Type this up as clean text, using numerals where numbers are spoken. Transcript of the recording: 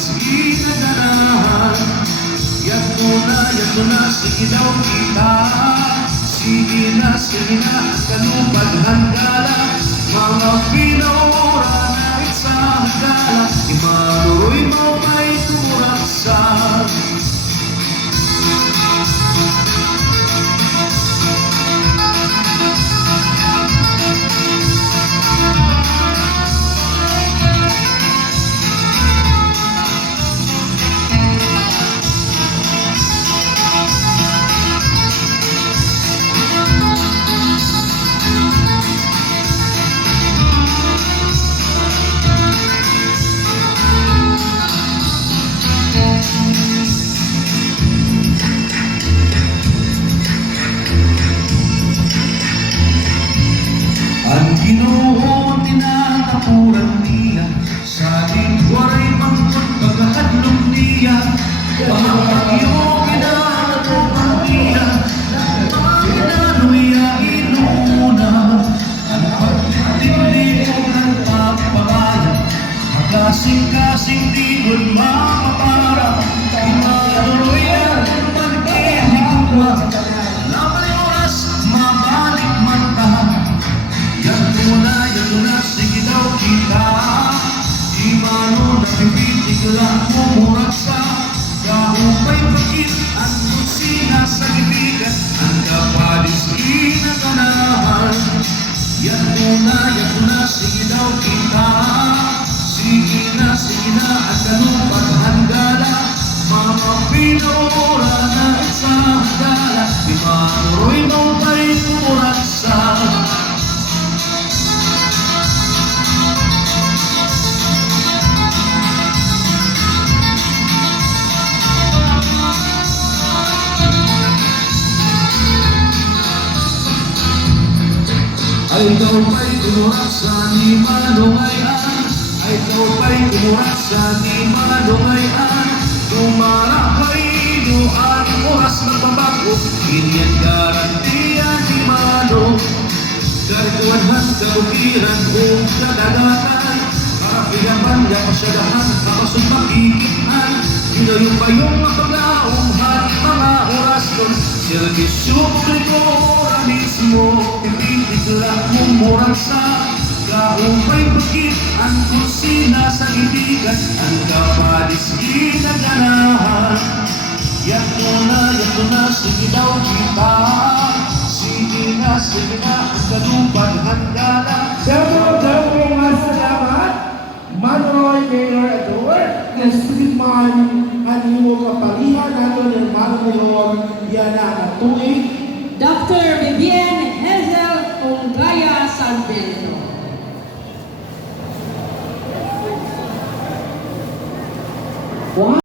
kapadis inaganahan. Yato na, sige daw kita. Sige na, kalupad handala. Mga pinaura na isang handala. Imaluroy mo may turaksan. Ang Ginoo tinatapuran niya, sa lingwaray mangkot pagkahadlok niya. Mga bagyo kinatapuran niya, mga kinanuya inuuna. Ang pagtitili ko ng pagpapaya, makasing-kasing di ko mapapara. Imaduloy ang pagkihigwa, laban yung oras mabalik man ka. Yato na, sige daw kita. Di mano napipitig lang mumurak sa kahupay bakit ang kusina sa ibigan. Ang kapadis inaganahan. Yato na, sige daw kita. Sige na, ang kalupad handala. Mga pinaura na sa handala. Di manuroy mo pa'y tumurak sa ay ikaw pa'y tumurak sa di malungayan. Ay ikaw pa'y tumurak sa di malungayan. Tumara kay doan oras na pabago. Ganyan garantiya di malo. Karituanhan, kabukiran o kadagatan. Para pilaman, yapasyadahan, kapasod makikitan. Inayon pa yung mapaglaumhan, mga oras doon. Servisyo publiko mismo. Lang mumurang sa kaumpay bakit ang kusina sa ibigan. Ang kapadis inaganahan. Yato na, sige daw kita. Sige na, ang kalupad handala. Dapat mga salamat, Manoy Mayor Ador, na suliman ang iyong kapalihan nato ng Manoy Yana Natuig, Dr. Vivian Hazel Ongaya San Pedro.